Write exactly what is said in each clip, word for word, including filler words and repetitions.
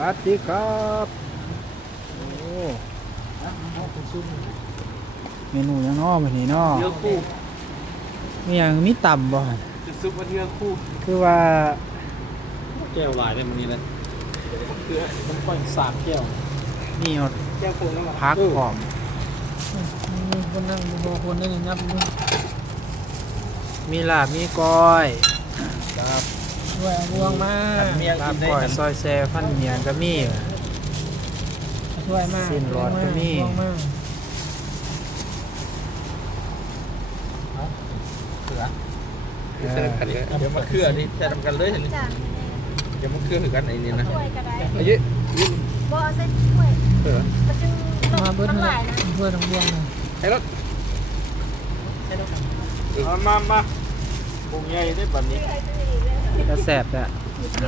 วัสดีครับโอ้เมนูยังน้อมื้อนี้เนาะเนื้อคู่มีหยังมีต่ำบ่จะซุปว่าเนื้อคู่คือว่าแก้วลายได้มันนี้เลยคือมันค่อยสามแก้วมีฮอดแก้วโคนแล้วพักหอมคนนั่งบ่คนนั่งยับมีลาบมีก้อยครับด้วยง่วงมากลาบก้อยซอยแซ่พันเมียงก็มีช่วยมากสิ้นรอดก็มีเดี๋ยวมาเคลื่อนนี่แช่ทำกันเลยเห็นเดี๋ยวมาเคลื่อนถึงกันไอ้นี่นะถ้วยก็ได้อายุยืนบ่เอาเส้นถ้วยเออมันจึงลงทั้งหลายนะเพื่อนทั้งวงเลยไอ้รถมามามาบุงใหญ่ได้แบบนี้ก็แซ่บแหละเอา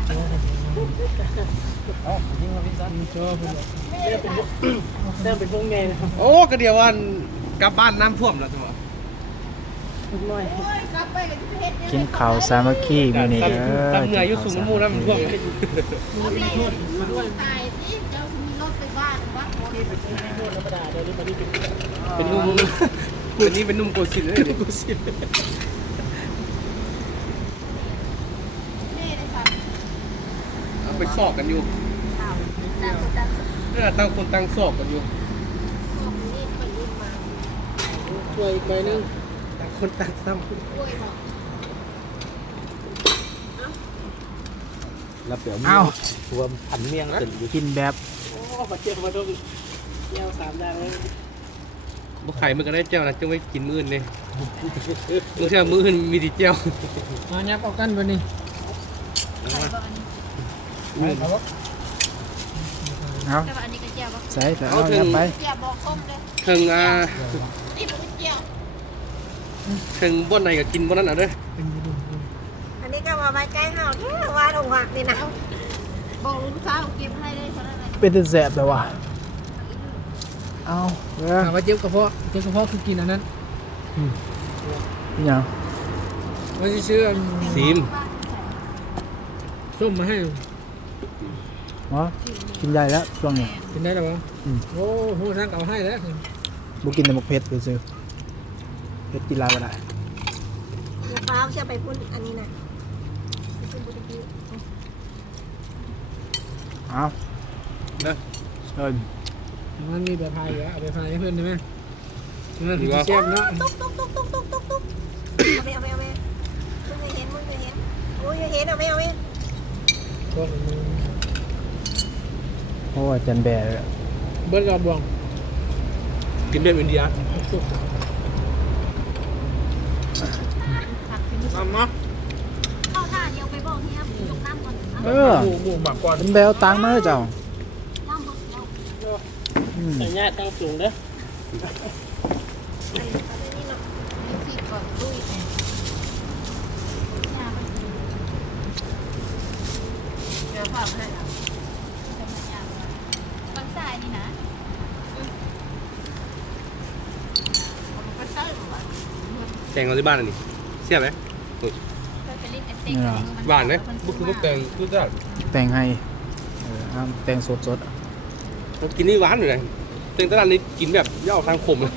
อ๋อยิงมาพิซซ่าชอบเลยเริ่มเป็นเริ่มเป็นวงใหญ่นะครับโอ้ก็เดี๋ยววันกลับบ้านน้ำท่วมแล้วใช่ไหมทุกหน่อยโอ้ยกลับไปก็จะเฮ็ดกินข้าวสามัคคีมื้อนี้เด้อตั้งเหนื่อยอยู่สูงน้ำมูน้ำท่วมเอาไปด้วยตายสิเจ้ามีรถไปบ้านบ้านหมดเป็นนุ่มเป็นนี่เป็นนุ่มโกสินเลยโกสินแม่ได้สั่งเอาไปสอบกันอยู่ข่าวต่างคนต่างส่งนี่แหละตั้งคนตั้งสอบกันอยู่พวกนี้ไปยินมาช่วยอีกใบนึงต่างคนต่างซ้ำกล้วยบอกแล้วเดี๋ยวเอ้ารวมผันเมียงนะกินแบบโอ้มาเจียวมาดูเจียวสามดังเลยบุไข่มันก็ได้เจียวนะจะไว้กินมื้อเลยมึงเชื่อมื้อมีดีเจียวมาเนี่ยเอากันไปนี่ใส่บ่อันนี้เอาแต่ว่าอันนี้ก็เจียวบ่ใส่แต่เอาเนี่ยไปเจียวบ่ส้มเลยถึงอ่านี่มันเจียวถึงบ่อนไหนก็กินบ่อนนั้นเอาเด้ออันนี้ก็ว่าไว้ใจเฮาแค่ว่าดงหักนี่นะบอกลูกสาวเก็บให้ได้เท่านั้นแหละเป็นแต่แซ่บแต่ว่าเอาเด้อถามว่าเจ็บกระเพาะเจ็บกระเพาะคือกินอันนั้นอิหยังว่าจะซื้อซีมส้มมาให้อ๋อกินได้แล้วช่วงนี้กินได้หรอวะอืมโอ้โหทางเอาให้แล้วบ่กินแต่หมกเผ็ดซื่อเผ็ดกินหลายบ่ได้ลูกสาวเชื่อไปพุ่นอันนี้นะพุ่นบุตรกี้เอาเด้อเชิญมันมีแบบพายอยู่เอาไปพายให้เพื่อนได้ไหมมันคือเชฟเนาะตุ๊กตุ๊กตุ๊กตุ๊กตุ๊กตุ๊กตุ๊กเอาไปเอาไปเอาไปมึงไม่เห็นมึงไม่เห็นโอ้ยเห็นเอาไปเอาไปโอ้อาจารย์แบร์เลยเบิร์ดกับบวงกินแบบอินเดียมามาเข้าท่าเดียวไปบอกเฮียยกน้ำก่อนเออหมูหมูหมักก่อนอาจารย์แบร์เอาตังค์มาให้เจ้าน้ำหมดแล้วอืมแต่แง่ตั้งสูงเด้อใส่เอาไปนี่เนาะสีก่อนลุยยาไปเดี๋ยวฝากให้เราบางสายนี่นะมันใส่หรอแกงเราที่บ้านอันนี้เสียบไหม หวานไหมบุคือพวกแกงคือได้แต่งให้เออเอาแต่งสดๆอะเรากินนี่หวานอยู่เลยแตงตลาดนี้กินแบบย่อทางขมเลย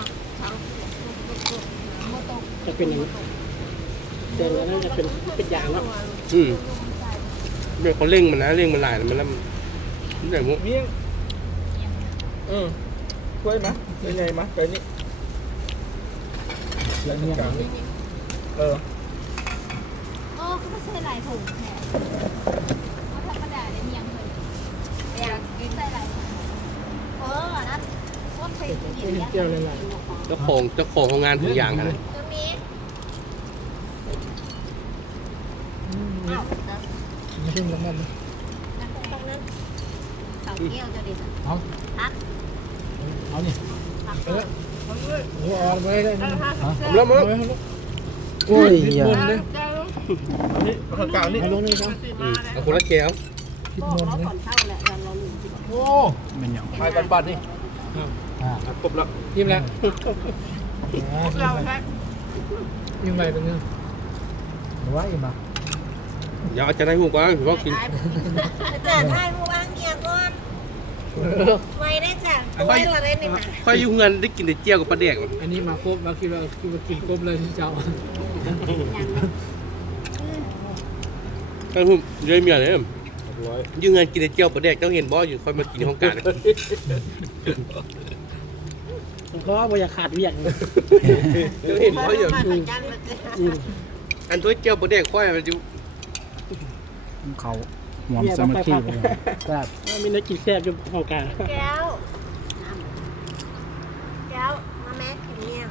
จะเป็นอย่างนี้แต่อันนั้นจะเป็นเป็นยางเนาะอืมเดี๋ยวเขาเร่งมันนะเร่งมันหลายมันแล้วมันแบบเมี่ยงเออช่วยมั้ยยังไงมั้ยไปนี่แล้วเนี่ยเออโอ้ก็ไม่ใช่ลายถุงแค่เขาธรรมดาเลยเมียงเลยอยากกินใส่ลายถุงเออนะชอบใส่ถุงเป็นเดียวเจียวเลยล่ะเจ้าของเจ้าของโรงงานถุงยางขนาดตัวนี้อ้าวนะไม่ใช่ลงมันนั่นตรงนั้นเสาเกี้ยวจะดีสักเอาพักเอานี่พักเออโอ้ออกไปเลยนะผมเริ่มเอาแล้วไว้ให้ลูกโอ้ยอย่าบนเลยนี่ข้างกลางนี่เอาลงนี่ครับเอาคนละแก้วคิดก็บนเขาเลยก่อนเข้าแหละเราลืมกินโอ้เป็นหยังไปบันบันนี่อ่าครบแล้วยิ้มแล้วเราใช้ยิ้มไปเป็นเงินไว้มาเดี๋ยวอาจารย์ให้หูก่อนผมว่ากินอาจารย์ทายผู้ว่างเมียก่อนไว้ได้จ้ะไว้เราได้นี่มาค่อยอยู่เงินได้กินแต่เจียวกับปลาแดกอันนี้มาครบเราคิดว่าคิดว่ากินครบเลยที่เจ้าท่านผู้เรียนเมียเลยอยู่เงินกินแต่เจียวปลาแดกเจ้าเห็นบ่อยู่ค่อยมากินในห้องการผมก็ว่าบ่อยากขาดเวียกเจ้าเห็นบ่อยู่มาประจันมาจ้ะอันตัวเจียวปลาแดกค่อยมันอยู่เขาหอมสามัคคีเลยครับมีนักกินแซ่บอยู่ของกลางแก้วแก้วมาแม่กินเมี่ยง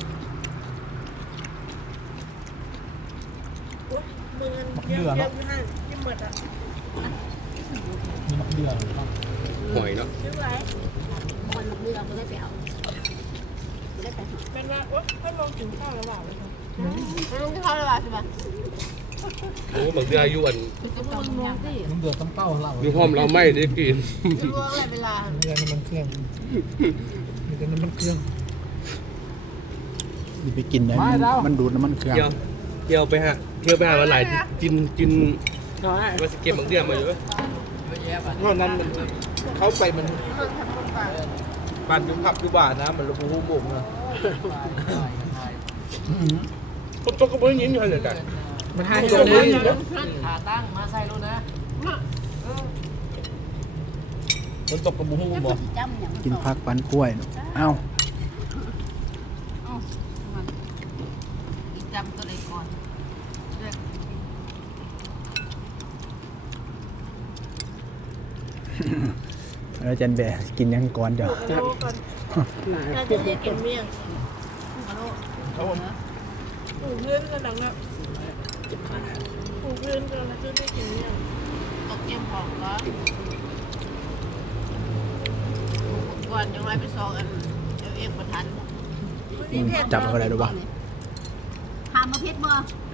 โอ๊ยมือเงินเยอะๆอยู่นั่นยังหมดอ่ะมีมะเดือหอยเนาะซื้อไว้คนมาเลือกก็ได้ไปเอาไม่ได้ไปหาเป็นว่าโอ๊ยไม่มองถึงข้าวระหว่างเลยค่ะแล้วลุงที่เขาเลยว่าใช่ปะโอ้บางเดือนอายุอันคือจะต้องมองที่น้ำเดือดต้องเต้าเรามีหอมเราไม่ได้กินจะมองอะไรเวลาเรือน้ำมันเครื่องมีแต่น้ำมันเครื่องอย่าไปกินเลยมันดูดน้ำมันเครื่องเที่ยวเที่ยวไปฮะเที่ยวไปหาวันไหลกินกินก็ได้มาสเก็ตบางเดือนมาอยู่เพราะนั้นมันเขาไปมันบ้านยุบพับยุบานนะมันระบุหูบุกนะคนโตก็ไม่ยินอยู่เลยกันมันให้ตัวนี้ขาตั้งมาใส่รถนะมันตกกระบุหูจะบ่จำอย่างกินผักปันกล้วยเนาะเอ้าจำตัวไหนก่อนแล้วอาจารย์แบะกินยังก่อนเดี๋ยวดูก่อนเราจะได้กินเมี่ยงปลูกเพื่อนกันดังนะปลูกเพื่อนกันแล้วจะได้กินเมี่ยงตกเกมของก็ก่อนยังไงไปซองอันเอเองประทันอืมจับเอาอะไรดูวะทำมาเพชรบ่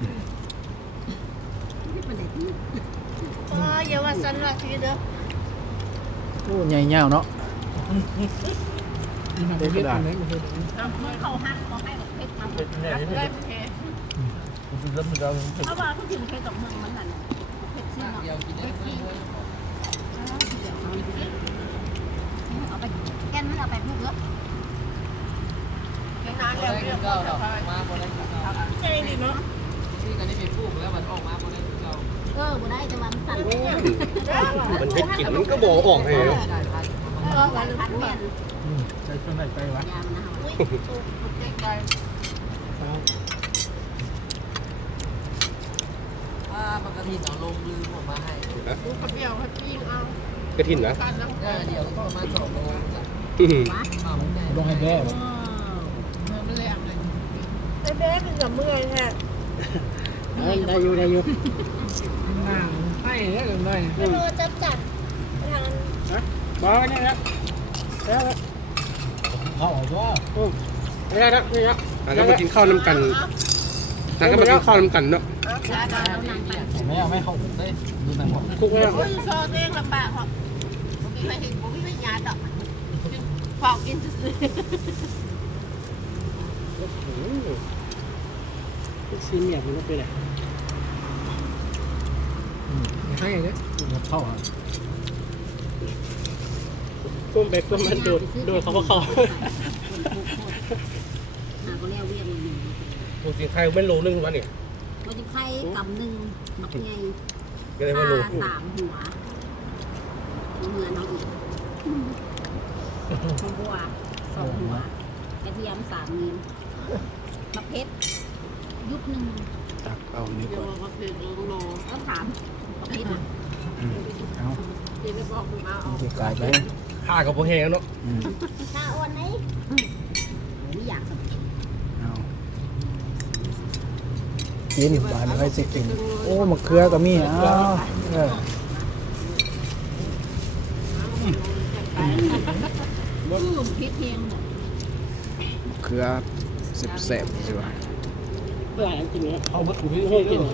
เพชรเป็นเด็กอ๋ออย่าว่าสันว่าทีเด้อโอ้ใหญ่เงาเนาะมีมาประเภทอะไรประเภทเมื่อเขาหักเขาให้แบบเพชรทำได้เพชรมันเริ่มมันเราเพราะว่าเขาถึงเพชรจากเมืองมันนั่นเพชรซีเนาะเพชรซีเอาไปแก้นให้เอาไปพูดเยอะยังนานแล้วเรื่องก็มาบ่ได้ใจดีเนาะเออบ่ได้จะวันสั่นมันให้กินมันก็บอกออกให้เนาะเออวันพันเมียนใช้เครื่องไหนไปวะยามันนะอุ้ยตูดใจใจอ่าปกติเอาลงลืมออกมาให้ดูกระเปียวกระปิ้งเอากระถินนะการน้ำเออเดี๋ยวประมาณสองโลจ้ะลงให้แบ่เมื่อไม่เลยอะไรไอ้เบ๊เป็นกับเมื่อยแท้ได้อยู่ได้อยู่หน้าให้เนี่ยเลยไม่รู้จับจัดทางบอกนี่นะแล้วเขาออกว่าแล้วแล้วนี่นะอ่ะก็มากินข้าวน้ำกันอ่ะก็มากินข้าวน้ำกันเนาะยาการเรานั่งไปไม่เอาไม่เขาได้ดูหนังหมดคุกแล้วโอ้ยซอเองลำบากครับผมไม่เคยเห็นผมไม่เคยยาดอกฝากกินซื้อซีเมียมันก็เป็นไรให้เนี่ยเข้าอ่ะก้มไปก้มมันโดดโดดเขาก็เขาหาก็เรียกเวียนหนึ่งปกติใครไม่รู้นึงวะเนี่ยมันจะไข่กำหนึ่งมักไงก็เลยไม่รู้สามหัวเงินเอาอีกหัวสองหัวกระเทียมสามนิ้วมะเพชรยุบหนึ่งตักเอานี่ก่อนมะเพชรโลแล้วถามมะเพชรอืมเอาเดี๋ยวจะบอกคุณมาเอาที่กลายไปข้ากับพวกแห้งเนาะอืมข้าอ้วนไหมไม่อยากเอากินบานไว้สิกิน โอ้มะเขือก็มีอ้าวเอออืมพริกเทียงหมดมะเขือแซ่บๆสิวะหลายจริงเนี่ยเอาวัตถุดิบโคตรกิน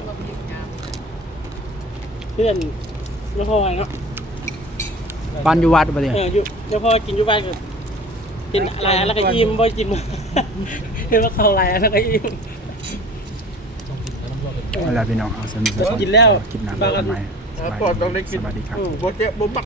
เพื่อนแล้วพอเนาะบ้านอยู่วัดปะเนี่ยเอออยู่แล้วพอกินอยู่บ้านก็กินอะไรแล้วก็ยิ้มบ่จิ้มเพื่อนว่าเขาอะไรแล้วก็ยิ้มต้องกินน้ำร้อนเอเวลาพี่น้องเอาสนุกกินแล้วกินน้ำกันใหม่ก่อนต้องได้กินสวัสดีครับโบเจ๊บบัก